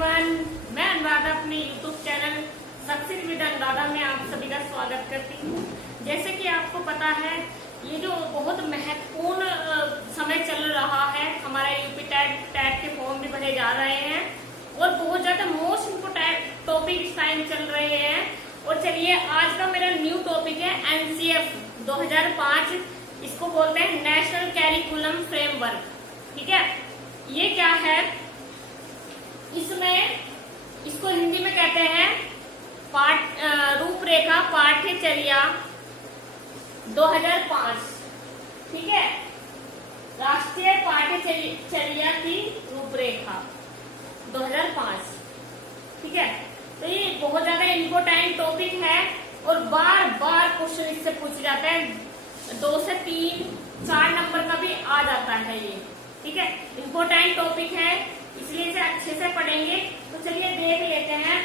Everyone, मैं अनुराधा अपने YouTube channel success with Anuradha में आप सभी का स्वागत करती हूँ। जैसे कि आपको पता है, ये जो बहुत महत्वपूर्ण समय चल रहा है, हमारा यूपी टैट के फॉर्म भी भरे जा रहे हैं और बहुत ज्यादा मोस्ट इम्पोर्टेंट टॉपिक इस टाइम चल रहे हैं। और चलिए, आज का मेरा न्यू टॉपिक है एनसीएफ 2005, इसको बोलते हैं नेशनल कैरिकुलम फ्रेमवर्क। ठीक है, ये क्या है? इसमें इसको हिंदी में कहते हैं रूपरेखा पाठ्यचर्या 2005। ठीक है, राष्ट्रीय पाठ्यचर्या की रूपरेखा 2005। ठीक है, तो ये बहुत ज्यादा इम्पोर्टेंट टॉपिक है और बार बार क्वेश्चन इससे पूछे जाते हैं। 2 से 3 4 नंबर का भी आ जाता है ये। ठीक है, इम्पोर्टेंट टॉपिक है, इसलिए इसे अच्छे से पढ़ेंगे। तो चलिए देख लेते हैं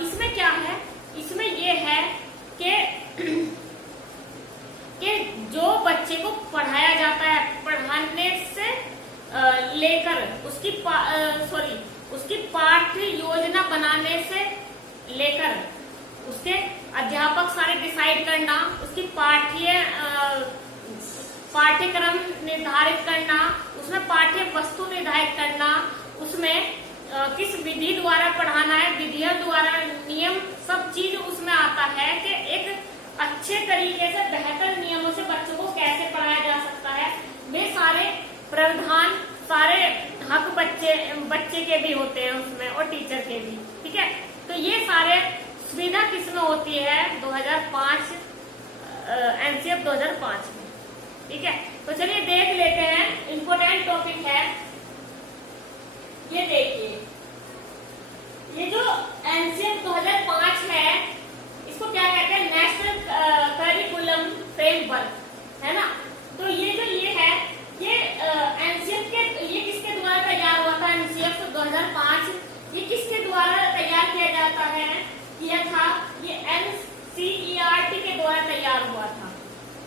इसमें क्या है। इसमें ये है कि जो बच्चे को पढ़ाया जाता है, पढ़ाने से लेकर उसकी पाठ्य योजना बनाने से लेकर उसके अध्यापक सारे डिसाइड करना, उसकी पाठ्यक्रम निर्धारित करना, उसमें पाठ्य वस्तु निर्धारित करना, उसमें किस विधि द्वारा पढ़ाना है, विधियों द्वारा नियम, सब चीज उसमें आता है कि एक अच्छे तरीके से बेहतर नियमों से बच्चों को कैसे पढ़ाया जा सकता है। वे सारे प्रावधान, सारे हक बच्चे के भी होते हैं उसमें और टीचर के भी। ठीक है, तो ये सारे सुविधा किसमें होती है? 2005 एनसीएफ 2005 में। ठीक है, तो चलिए देख लेते हैं। इम्पोर्टेंट टॉपिक है, ये देखिए, ये जो एनसीएफ 2005 है, इसको क्या कहते हैं? नेशनल करिकुलम फ्रेमवर्क, है ना। तो ये जो ये है, ये एनसीएफ ये किसके द्वारा तैयार हुआ था? एनसीएफ 2005 ये किसके द्वारा तैयार किया था? ये एनसीईआरटी के द्वारा तैयार हुआ था,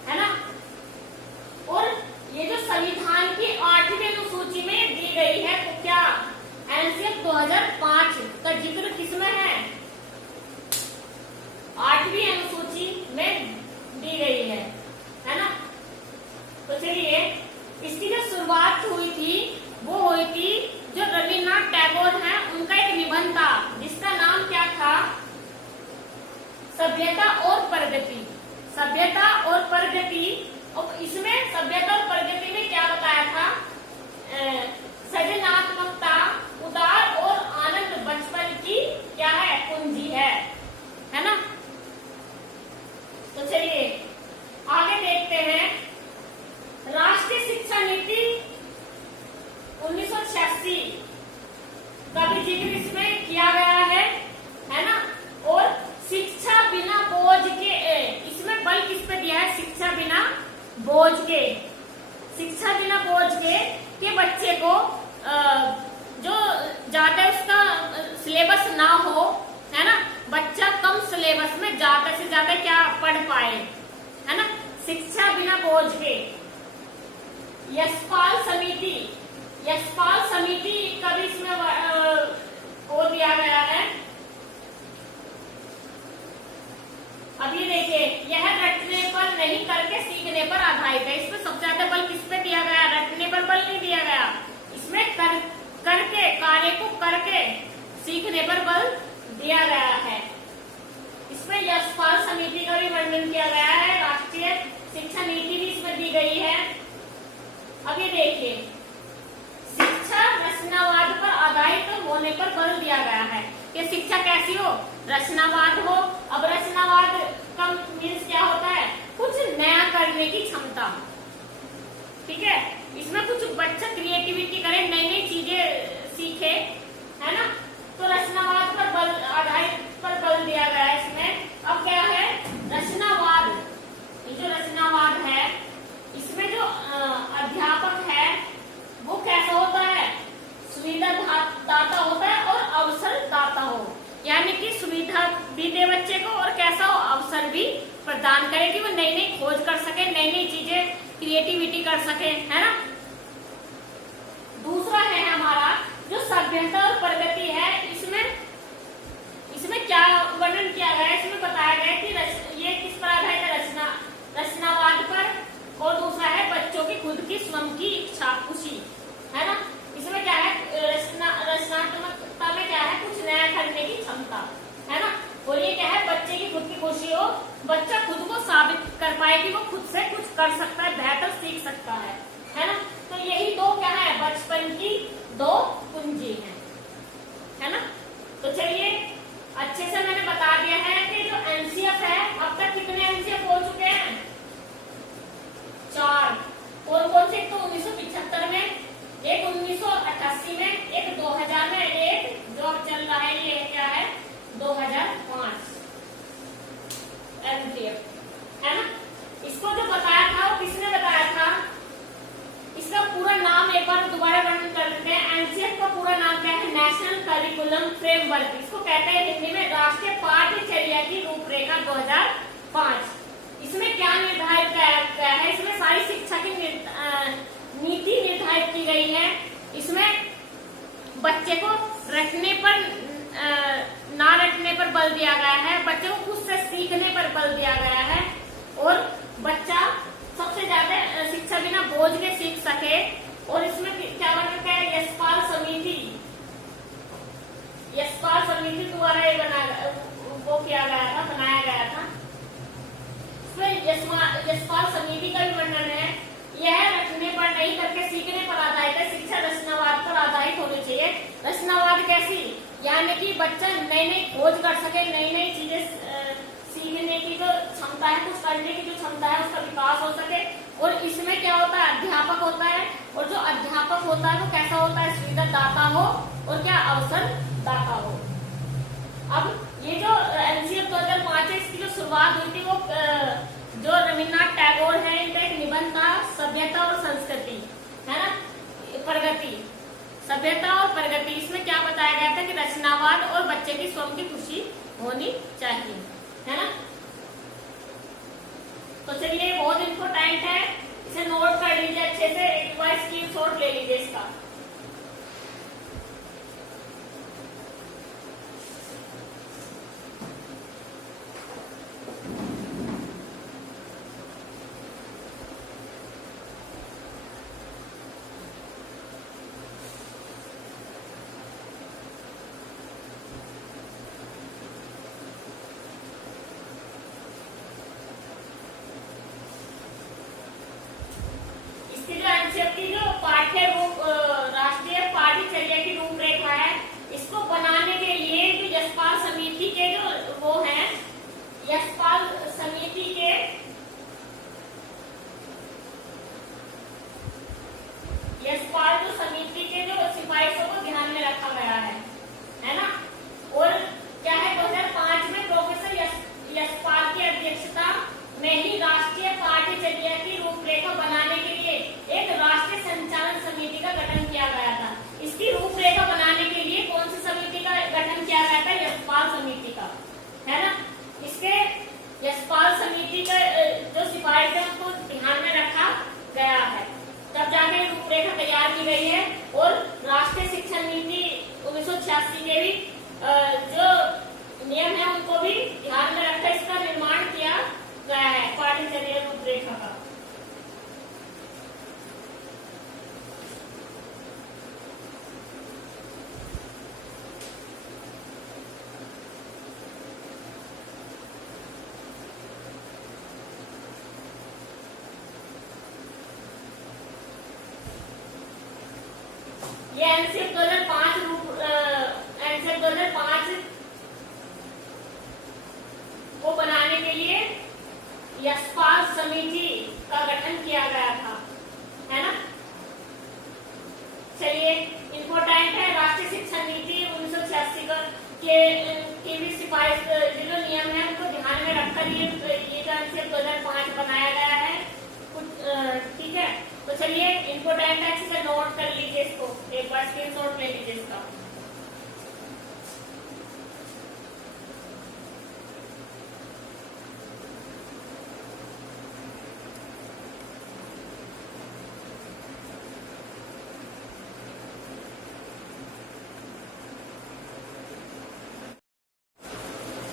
है ना। और ये जो संविधान की 8वीं अनुसूची में दी गई है, तो क्या एनसीएफ 2005 का जिक्र किसमें है? 8वीं अनुसूची में दी गई है ना। तो चलिए, इसकी जो शुरुआत हुई थी वो हुई थी जो रविन्द्रनाथ टैगोर हैं, उनका एक निबंध था जिसका नाम क्या था? सभ्यता और प्रगति। सभ्यता और प्रगति। और इसमें सभ्यता और प्रगति में क्या बताया था? सृजनात्मकता, उदार और आनंद बचपन की क्या है? कुंजी है ना। तो चलिए आगे देखते हैं। राष्ट्रीय शिक्षा नीति 1986 का भी जिक्र इसमें किया गया है ना। और शिक्षा बिना बोझ के, इसमें बल किस पे दिया है? शिक्षा बिना बोझ के। शिक्षा बिना बोझ के बच्चे को जो ज्यादा उसका सिलेबस ना हो, है ना, बच्चा कम सिलेबस में ज्यादा से ज्यादा क्या पढ़ पाए, है ना। शिक्षा बिना बोझ के। यशपाल समिति का भी इसमें वो दिया गया है। अब ये देखिए, यह रटने पर नहीं करके सीखने पर आधारित है। इसमें सबसे ज्यादा बल किस पे दिया गया? रटने पर बल नहीं दिया गया, इसमें करके, कार्य को करके सीखने पर बल दिया गया है। इसमें यशपाल समिति का भी वर्णन किया गया है। राष्ट्रीय शिक्षा नीति भी इसमें दी गई है। अब ये देखिए, शिक्षा रचनावाद पर आधारित होने पर बल दिया गया है कि शिक्षा कैसी हो? रचनावाद हो। अब रचनावाद का मीन्स क्या होता है? कुछ नया करने की क्षमता। ठीक है, इसमें कुछ बच्चा क्रिएटिविटी करे, नई नई चीजें सीखे, है ना। तो रचनावाद पर बल, आधारित पर बल दिया गया है इसमें। अब क्या है? रचनावाद। ये जो रचनावाद है, इसमें जो अध्यापक है वो कैसा होता है? सुविधा दाता होता है और अवसर दाता हो, यानी कि सुविधा भी दे बच्चे को और कैसा हो? अवसर भी प्रदान करे कि वो नई नई खोज कर सके, नई नई चीजें क्रिएटिविटी कर सके, है ना। दूसरा है हमारा जो सभ्यता और प्रगति है, इसमें क्या वर्णन किया गया है, इसमें बताया गया है कि ये किस पर आधारित है, रचनावाद पर, और दूसरा है बच्चों की खुद की स्वयं की इच्छा खुशी, है ना। इसमें क्या है, रचनात्मकता में क्या है, कुछ नया करने की क्षमता, है ना। और ये क्या है, बच्चे की खुद की खुशी हो, बच्चा खुद को साबित कर पाए कि वो खुद से कुछ कर सकता है, बेहतर सीख सकता है ना। तो यही दो क्या है, बचपन की दो कुंजी है ना। तो चलिए अच्छे से मैंने बता दिया है कि जो एनसीएफ है, अब तक कितने एनसीएफ हो चुके हैं, 4। कौन कौन से, तो 1975 में, एक 1988 में, एक 2000 में, एक जो अब चल रहा है ये क्या है 2005 एनसीएफ, है ना। इसको जो बताया था वो किसने बताया था, इसका पूरा नाम एक बार दोबारा वर्णन कर देते हैं। एनसीएफ का पूरा नाम क्या है, नेशनल करिकुलम फ्रेमवर्क, इसको कहते हैं हिंदी में राष्ट्रीय पाठ्यचर्या की रूपरेखा 2005। इसमें क्या निर्धारित किया है, इसमें सारी शिक्षा की नीति निर्धारित की गई है। इसमें बच्चे को रटने पर ना रटने पर बल दिया गया है, बच्चे को खुद से सीखने पर बल दिया गया है, और बच्चा सबसे ज्यादा शिक्षा बिना बोझ के सीख सके। और इसमें क्या वर्णन है, यशपाल समिति द्वारा ये वो किया गया था, बनाया गया था। इसमें यशपाल समिति का भी वर्णन है, यह रटने पर नहीं करके सीखने पर आधारित है, शिक्षा रचनावाद पर आधारित होनी चाहिए। रचनावाद कैसी, यानी कि बच्चा नई नई खोज कर सके, नई नई चीजें सीखने की जो क्षमता है, कुछ करने की जो क्षमता है, उसका विकास हो सके। और इसमें क्या होता है, अध्यापक होता है, और जो अध्यापक होता है वो कैसा होता है, सुविधा दाता हो और क्या अवसर दाता हो। अब ये जो एनसीएफ 2005 है, इसकी जो शुरुआत हुई थी वो जो रविन्द्रनाथ टैगोर है, इनका एक निबंध था, सभ्यता और संस्कृति, है ना, प्रगति, सभ्यता और प्रगति। इसमें क्या बताया गया था कि रचनावाद और बच्चे की स्वयं की खुशी होनी चाहिए, है ना। तो चलिए बहुत इम्पोर्टेंट है, इसे नोट कर लीजिए अच्छे से, एक बार स्क्रीनशॉट ले लीजिए इसका। एनसीएफ की जो राष्ट्रीय पाठ्यचर्या की रूपरेखा है, इसको बनाने के लिए जो यशपाल समिति के जो वो हैं, यशपाल समिति के जो सिफारिशों को ध्यान में रखा गया है ना। और क्या है, 2005 में प्रोफेसर यशपाल की अध्यक्षता में ही राष्ट्रीय पाठ्यचर्या की रूपरेखा बनाने के लिए एक राष्ट्रीय संचालन समिति का गठन किया गया था। इसकी रूपरेखा बनाने के लिए कौन सी समिति का गठन किया गया था, यशपाल समिति का, है ना। इसके यशपाल समिति का जो सिफारिश है उसको ध्यान में रखा गया है, तब जाके रूपरेखा तैयार की गई है। और राष्ट्रीय शिक्षा नीति 1986 के भी जो नियम है उनको भी ध्यान में रखकर इसका निर्माण किया गया है, पाठ्यचर्या रूपरेखा का। ये एनसीएफ 2005 को बनाने के लिए यशपाल समिति का गठन किया गया था, है ना। चलिए इम्पोर्टेंट है, राष्ट्रीय शिक्षा नीति 1986 का के भी सिफारिश जो नियम है उनको ध्यान में रखकर ये जो एनसीएफ 2005 बनाया गया है, ठीक है। तो चलिए इम्पोर्टेंट है, इसे नोट कर लीजिए, इसको एक बार स्क्रीनशॉट ले लीजिए इसका।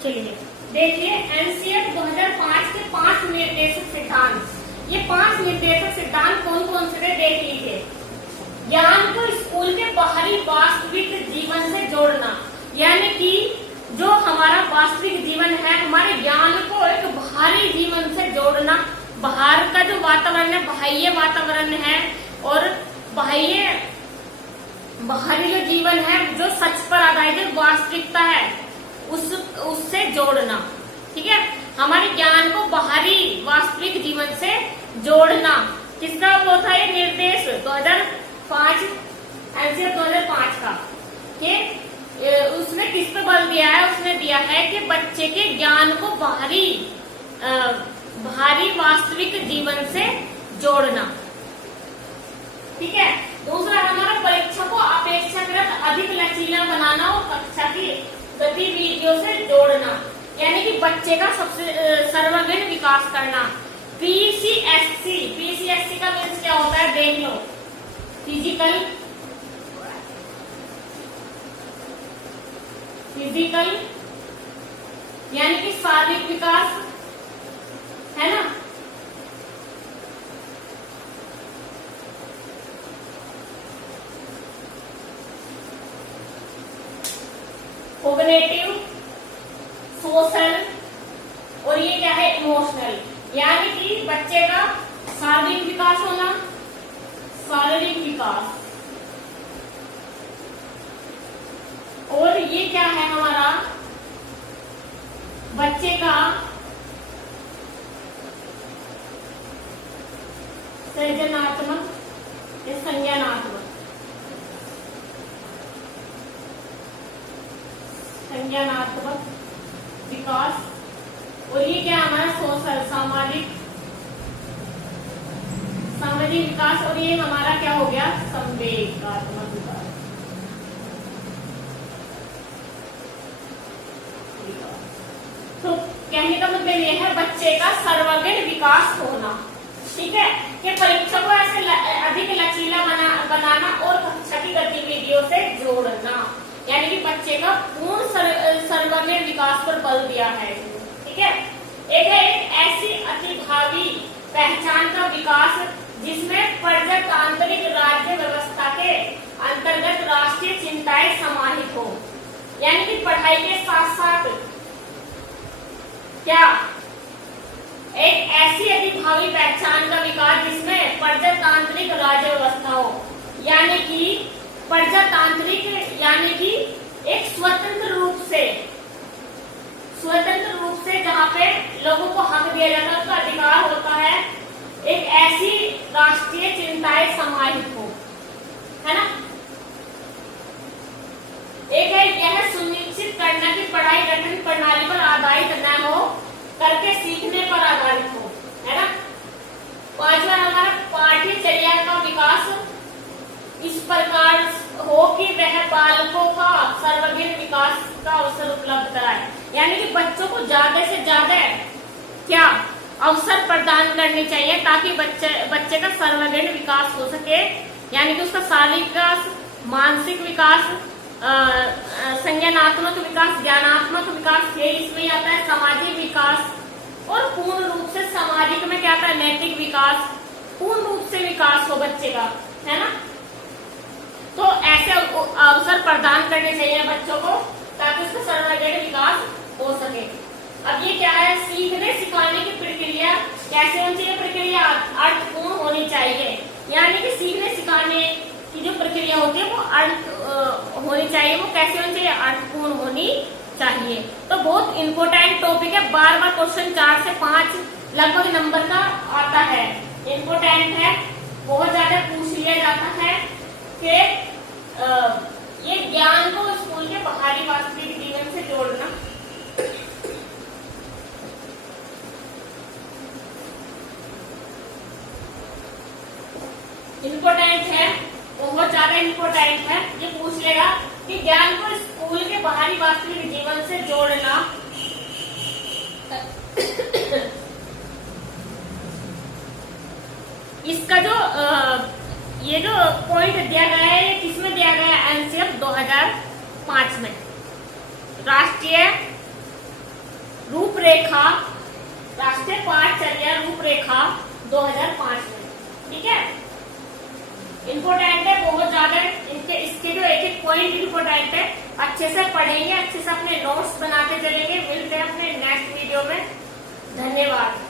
चलिए देखिए, एनसीएफ 2005 के 5 निर्देशक सिद्धांत। ये 5 निर्देशक सिद्धांत कौन कौन से थे देख लीजिए। ज्ञान को स्कूल के बाहरी वास्तविक जीवन से जोड़ना, यानी कि जो हमारा वास्तविक जीवन है, हमारे ज्ञान को एक बाहरी जीवन से जोड़ना। बाहर का जो वातावरण है, बाह्य वातावरण है, और बाहरी जो जीवन है, जो सच पर आधारित वास्तविकता है, उससे जोड़ना। ठीक है, हमारे ज्ञान को बाहरी वास्तविक जीवन से जोड़ना। किसका वो था ये निर्देश? 2005 एनसीएफ 2005 का। कि उसने किस पे बल दिया है? उसने दिया है कि बच्चे के ज्ञान को बाहरी वास्तविक जीवन से जोड़ना। ठीक है, दूसरा हमारा परीक्षा को अपेक्षाकृत अधिक लचीला बनाना और कक्षा की गतिविधियों से जोड़ना, यानी कि बच्चे का सबसे सर्वांगीण विकास करना। पीसीएससी का मीन्स क्या होता है देख लो। फिजिकल यानी कि शारीरिक विकास है ना। कोग्निटिव, सोशल, और ये क्या है इमोशनल, यानी कि बच्चे का शारीरिक विकास होना, शारीरिक विकास, और ये क्या है हमारा बच्चे का सृजनात्मक, संज्ञानात्मक विकास, और ये क्या हमारा सोशल, सामाजिक विकास, और ये हमारा क्या हो गया संवेगात्मक विकास। तो कहने का मतलब ये है बच्चे का सर्वांगीण विकास होना। ठीक है, कि परीक्षा को ऐसे अधिक लचीला बनाना और कक्षा की गतिविधियों से जोड़ना, यानी कि बच्चे का पूर्ण सर्वांगीण विकास पर बल दिया है। ठीक है, एक है एक ऐसी अतिभावी पहचान का विकास जिसमें प्रजातांत्रिक राज्य व्यवस्था के अंतर्गत राष्ट्रीय चिंताएं समाहित हो, यानी कि पढ़ाई के साथ साथ क्या एक ऐसी अधिभावी पहचान का विकास जिसमें प्रजातांत्रिक राज्य व्यवस्था हो, यानी कि प्रजातांत्रिक यानी कि एक स्वतंत्र रूप से जहाँ पे लोगों को हक दिया जाता है, उसका अधिकार होता है, एक ऐसी राष्ट्रीय चिंताएं समाहित हो, है ना। एक है यह सुनिश्चित करना कि पढ़ाई गठन प्रणाली पर आधारित न हो, करके सीखने पर आधारित हो, है ना। पांचवा हमारा पाठ्यचर्या का विकास इस प्रकार हो कि वह बालकों का सर्वांगीण विकास का अवसर उपलब्ध कराए, यानी कि बच्चों को ज्यादा से ज्यादा क्या अवसर प्रदान करने चाहिए ताकि बच्चे का सर्वांगीण विकास हो सके, यानी कि उसका शारीरिक विकास, मानसिक विकास, संज्ञानात्मक विकास, ज्ञानात्मक विकास, ये इसमें आता है, सामाजिक विकास, और पूर्ण रूप से सामाजिक में क्या आता है नैतिक विकास, पूर्ण रूप से विकास हो बच्चे का, है ना। तो ऐसे अवसर प्रदान करने चाहिए बच्चों को ताकि उसका सर्वांगीण विकास हो सके। अब ये क्या है, सीखने सिखाने की प्रक्रिया कैसे होनी चाहिए? प्रक्रिया अर्थपूर्ण होनी चाहिए, यानी कि सीखने सिखाने की जो प्रक्रिया होती है वो अर्थ होनी चाहिए। वो कैसे होनी चाहिए? अर्थपूर्ण होनी चाहिए। तो बहुत इंपोर्टेंट टॉपिक है, बार बार क्वेश्चन 4 से 5 लगभग नंबर का आता है, इंपोर्टेंट है, बहुत ज्यादा पूछ लिया जाता है कि ये ज्ञान को स्कूल के बाहरी वास्तविक जीवन से जोड़ना। इम्पोर्टेंट है, बहुत ज्यादा इम्पोर्टेंट है। ये पूछ लेगा कि ज्ञान को स्कूल के बाहरी वास्तविक जीवन से जोड़ना। इसका जो ये जो पॉइंट दिया गया है, किसमें दिया गया है? एनसीएफ 2005 में, राष्ट्रीय रूपरेखा, राष्ट्रीय पाठचर्या रूपरेखा 2005 में। ठीक है, इम्पोर्टेंट है, बहुत ज्यादा इसके जो एक एक पॉइंट इम्पोर्टेंट है। अच्छे से पढ़ेंगे, अच्छे से अपने नोट्स बनाते चलेंगे। मिलते हैं अपने नेक्स्ट वीडियो में। धन्यवाद।